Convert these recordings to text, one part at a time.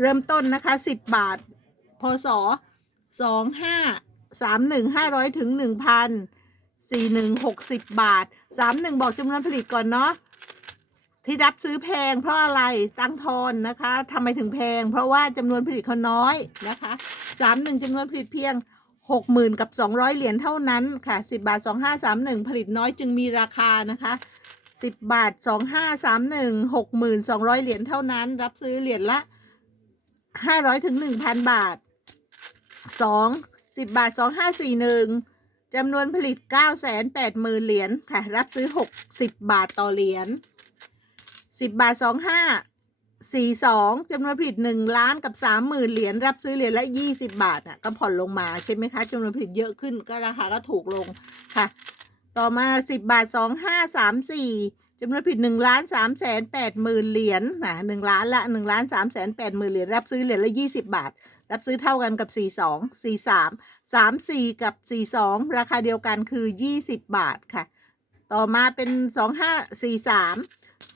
เริ่มต้นนะคะสิบบาท พศสองห้าสามหนึ่งห้าร้อยถึงหนึ่งพันสี่หนึ่งหกสิบบาทสามหนึ่งบอกจำนวนผลิตก่อนเนาะที่รับซื้อแพงเพราะอะไรตั้งทอนนะคะทำไมถึงแพง เพราะว่าจำนวนผลิตเขาน้อยนะคะสามหนึ่งจำนวนผลิตเพียงหกหมื่นกับสองร้อยเหรียญเท่านั้นค่ะสิบาทสองห้าสามหนึ่งผลิตน้อยจึงมีราคานะคะสิบบาทสองห้าสามหนึ่งหกหมื่นสองร้อยเหรียญเท่านั้น รับซื้อเหรียญละ ห้าร้อยถึงหนึ่งพันบาทสองสิบบาทสองห้าสี่หนึ่งจำนวนผลิตเก้าแสนแปดหมื่นเหรียญค่ะ รับซื้อหกสิบบาทต่อเหรียญสิบบาทสองห้าสี่สองจำนวนผลิตหนึ่งล้านกับสามหมื่นเหรียญรับซื้อเหรียญละยี่สิบบาทอะก็ผ่อนลงมาใช่ไหมคะจำนวนผลิตเยอะขึ้นก็ราคาก็ถูกลงค่ะ ต่อมาสิบบาทสองห้าสามสี่ จำนวนผลิตหนึ่งล้านสามแสนแปดหมื่นเหรียญนะหนึ่งล้านละหนึ่งล้านสามแสนแปดหมื่นเหรียญรับซื้อเหรียญละยี่สิบบาท รับซื้อเท่ากันกับสี่สองสี่สามสามสี่กับสี่สองราคาเดียวกันคือยี่สิบบาทค่ะ ต่อมาเป็นสองห้าสี่สาม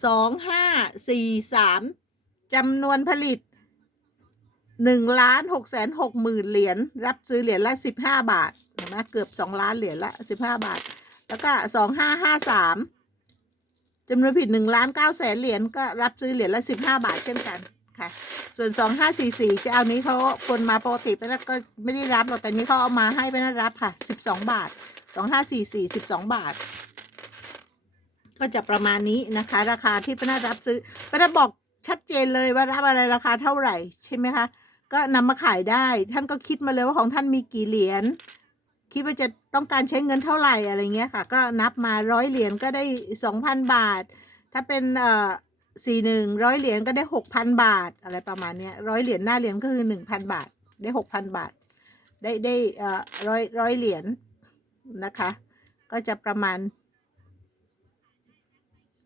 สองห้าสี่สามจำนวนผลิตหนึ่งล้านหกแสนหกหมื่นเหรียญรับซื้อเหรียญละสิบห้าบาทเห็นไหมเกือบสองล้านเหรียญละสิบห้าบาท แล้วก็สองห้าห้าสาม จำนวนผลิตหนึ่งล้านเก้าแสนเหรียญก็รับซื้อเหรียญละสิบห้าบาทเช่นกันค่ะ ส่วนสองห้าสี่สี่จะเอานี้เขาคนมาปกติไปแล้วก็ไม่ได้รับหรอกแต่นี้เขาเอามาให้ไปนะรับค่ะสิบสองบาทสองห้าสี่สี่สิบสองบาท ก็จะประมาณนี้นะคะ ราคาที่ป้านรับซื้อป้านบอกชัดเจนเลยว่ารับอะไรราคาเท่าไหร่ใช่ไหมคะก็นำมาขายได้ ท่านก็คิดมาเลยว่าของท่านมีกี่เหรียญ คิดว่าจะต้องการใช้เงินเท่าไหร่อะไรเงี้ยค่ะ ก็นับมาร้อยเหรียญก็ได้สองพันบาท ถ้าเป็นเอ่อสี่หนึ่งร้อยเหรียญก็ได้หกพันบาท อะไรประมาณเนี้ยร้อยเหรียญหน้าเหรียญก็คือหนึ่งพันบาท ได้หกพันบาท ได้ได้เอ่อร้อยร้อยเหรียญนะคะ ก็จะประมาณ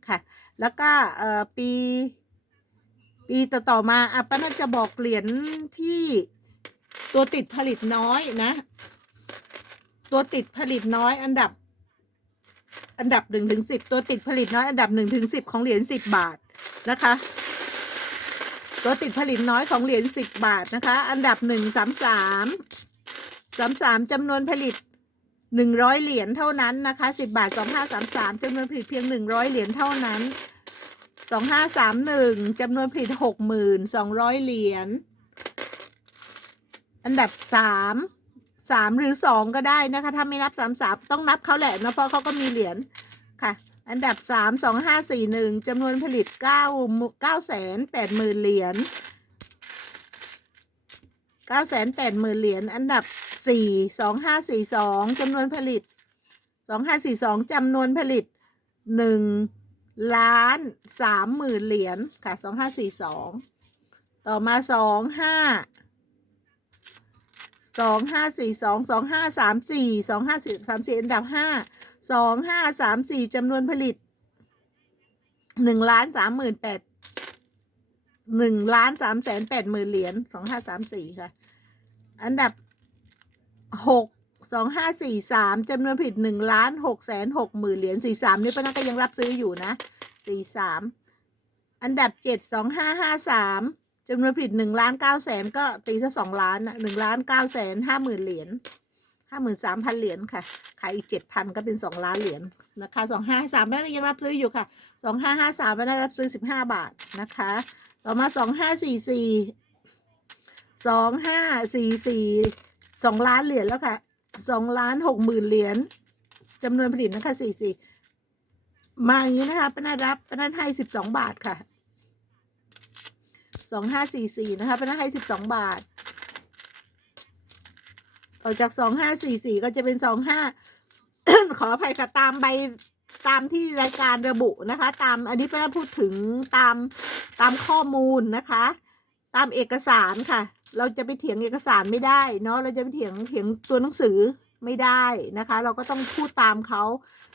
ค่ะ แล้วก็เอ่อปีปีต่อๆมาอะป้าน่าจะบอกเหรียญที่ตัวติดผลิตน้อยนะ ตัวติดผลิตน้อยอันดับ อันดับหนึ่งถึงสิบตัวติดผลิตน้อยอันดับหนึ่งถึงสิบของเหรียญสิบบาทนะคะ ตัวติดผลิตน้อยของเหรียญสิบบาทนะคะ อันดับหนึ่งสามสามสามสามจำนวนผลิตหนึ่งร้อยเหรียญเท่านั้นนะคะสิบบาทสองห้าสามสามจำนวนผลิตเพียงหนึ่งร้อยเหรียญเท่านั้นสองห้าสามหนึ่งจำนวนผลิตหกหมื่นสองร้อยเหรียญอันดับสาม สามหรือสองก็ได้นะคะ ถ้าไม่นับสามสามต้องนับเขาแหละนะเพราะเขาก็มีเหรียญค่ะ อันดับสามสองห้าสี่หนึ่งจำนวนผลิตเก้าเก้าแสนแปดหมื่นเหรียญเก้าแสนแปดหมื่นเหรียญอันดับสี่สองห้าสี่สองจำนวนผลิตสองห้าสี่สองจำนวนผลิตหนึ่งล้านสามหมื่นเหรียญค่ะสองห้าสี่สองต่อมาสองห้า สองห้าสี่สองสองห้าสามสี่สองห้าสี่สามสี่อันดับห้าสองห้าสามสี่จำนวนผลิตหนึ่งล้านสามหมื่นแปดหนึ่งล้านสามแสนแปดหมื่นเหรียญสองห้าสามสี่ค่ะ อันดับหกสองห้าสี่สามจำนวนผลิตหนึ่งล้านหกแสนหกหมื่นเหรียญสี่สามนี่ป้านักก็ยังรับซื้ออยู่นะสี่สามอันดับเจ็ดสองห้าห้าสาม จำนวนผลิตหนึ่งล้านเก้าแสนก็ตีซะสองล้านนะหนึ่งล้านเก้าแสนห้าหมื่นเหรียญห้าหมื่นสามพันเหรียญค่ะขายอีกเจ็ดพันก็เป็นสองล้านเหรียญนะคะสองห้าสามป้านักก็ยังรับซื้ออยู่ค่ะสองห้าห้าสามป้านักรับซื้อสิบห้าบาทนะคะ ต่อมาสองห้าสี่สี่สองห้าสี่สี่สองล้านเหรียญแล้วค่ะสองล้านหกหมื่นเหรียญจำนวนผลิตนะคะสี่สี่มาอย่างนี้นะคะป้านารับป้านาให้สิบสองบาทค่ะ สองห้าสี่สี่นะคะเป้านให้สิบสองบาทต่อจากสองห้าสี่สี่ก็จะเป็นสองห้าขออภัยค่ะตามใบตามที่รายการระบุนะคะ ตามอันนี้ป้าพูดถึงตามตามข้อมูลนะคะ ตามเอกสารค่ะ เราจะไปเถียงเอกสารไม่ได้เนาะเราจะไปเถียงเถียงตัวหนังสือไม่ได้นะคะ เราก็ต้องพูดตามเขา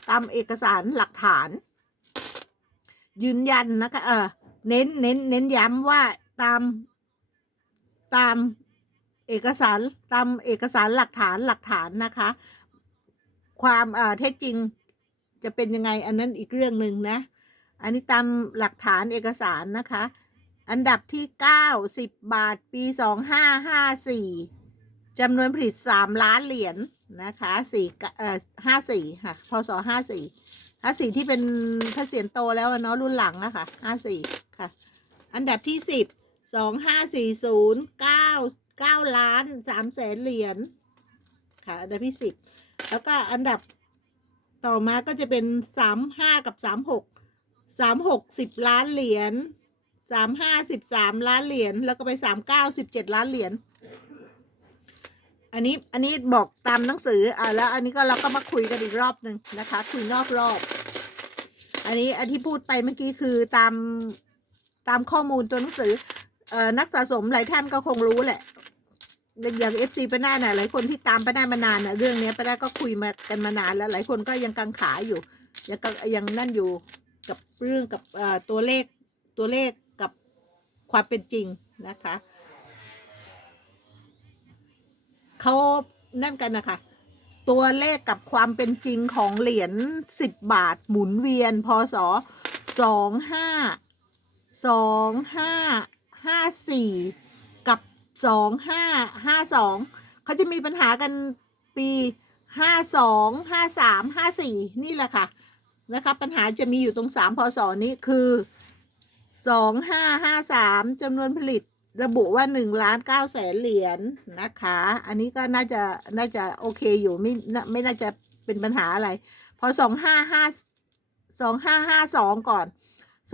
ตามเอกสารหลักฐาน ยืนยันนะคะเออเน้นเน้นเน้นย้ำว่า ตาม ตามเอกสารตามเอกสารหลักฐานหลักฐานนะคะ ความเท็จจริงจะเป็นยังไงอันนั้นอีกเรื่องหนึ่งนะ อันนี้ตามหลักฐานเอกสารนะคะ อันดับที่เก้าสิบบาทปีสองห้าห้าสี่จำนวนผลิตสามล้านเหรียญนะคะสี่เอ่อห้าสี่ค่ะพศห้าสี่ห้าสี่ที่เป็นพระเศียรโตแล้วเนาะรุ่นหลังอะคะห้าสี่ค่ะ อันดับที่สิบ สองห้าสี่ศูนย์เก้าเก้าล้านสามแสนเหรียญค่ะ อันดับที่สิบแล้วก็อันดับต่อมาก็จะเป็นสามห้ากับสามหกสามหกสิบล้านเหรียญสามห้าสิบสามล้านเหรียญแล้วก็ไปสามเก้าสิบเจ็ดล้านเหรียญอันนี้อันนี้บอกตามหนังสืออ่าแล้ว อันนี้ก็เราก็มาคุยกันอีกรอบหนึ่งนะคะ คุยนอกรอบ อันนี้อันที่พูดไปเมื่อกี้คือตามตามข้อมูลตัวหนังสือ เอ่อนักสะสมหลายท่านก็คงรู้แหละอย่างเอฟซีป้าหน้าน่ะหลายคนที่ตามป้าหน้ามานานน่ะเรื่องนี้ป้าหน้าก็คุยมากันมานานแล้วหลายคนก็ยังกังขาอยู่ยังกังยังนั่นอยู่กับเรื่องกับตัวเลขตัวเลขกับความเป็นจริงนะคะเขานั่นกันนะคะ ตัวเลขกับความเป็นจริงของเหรียญสิบบาทหมุนเวียนพศสองห้าสองห้า ห้าสี่กับสองห้าห้าสองเขาจะมีปัญหากันปีห้าสองห้าสามห้าสี่นี่แหละค่ะนะคะปัญหาจะมีอยู่ตรงสามพศนี้คือสองห้าห้าสามจำนวนผลิตระบุว่าหนึ่งล้านเก้าแสนเหรียญนะคะ อันนี้ก็น่าจะน่าจะโอเคอยู่ไม่ไม่น่าจะเป็นปัญหาอะไร พอสองห้าห้าสองห้าห้าสองก่อน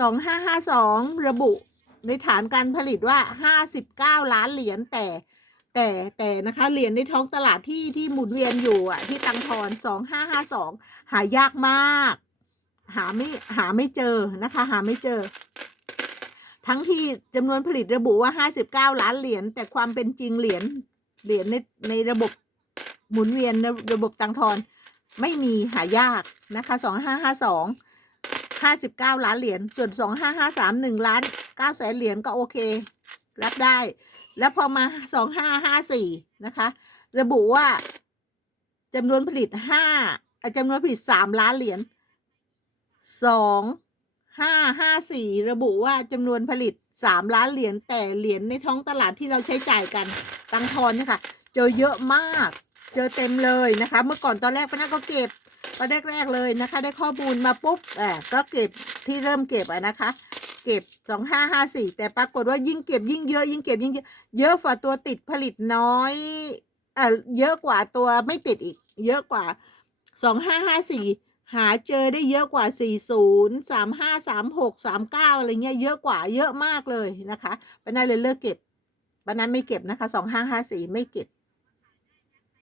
สองห้าห้าสองระบุ ในฐานการผลิตว่าห้าสิบเก้าล้านเหรียญแต่แต่แต่นะคะเหรียญในท้องตลาดที่ที่หมุนเวียนอยู่อะที่ตังทอนสองห้าห้าสองหายากมาก หาไม่หาไม่เจอนะคะ หาไม่เจอ ทั้งที่จำนวนผลิตระบุว่า59ล้านเหรียญแต่ความเป็นจริงเหรียญเหรียญในในระบบหมุนเวียนในระบบตังทอนไม่มีหายากนะคะ2552 59ล้านเหรียญส่วน2553 1ล้าน 9แสนเหรียญก็โอเค รับได้ แล้วพอมา2554นะคะ ระบุว่าจำนวนผลิต5อะจำนวนผลิต3ล้านเหรียญ2ห้าห้าสี่ระบุว่าจำนวนผลิตสามล้านเหรียญแต่เหรียญในท้องตลาดที่เราใช้จ่ายกันตังทอนเนี่ยค่ะ เจอเยอะมาก เจอเต็มเลยนะคะ เมื่อก่อนตอนแรกป้านาก็เก็บตอนแรกๆเลยนะคะ ได้ข้อมูลมาปุ๊บแอบก็เก็บที่เริ่มเก็บอะนะคะ เก็บสองห้าห้าสี่แต่ปรากฏว่ายิ่งเก็บยิ่งเยอะยิ่งเก็บยิ่งเยอะเยอะกว่าตัวติดผลิตน้อยเอ่อเยอะกว่าตัวไม่ติดอีก เยอะกว่าสองห้าห้าสี่หาเจอได้เยอะกว่า 40 35 36 39 อะไรเงี้ยเยอะกว่าเยอะมากเลยนะคะปานเลยเลิกเก็บปานไม่เก็บนะคะ 2554 ไม่เก็บ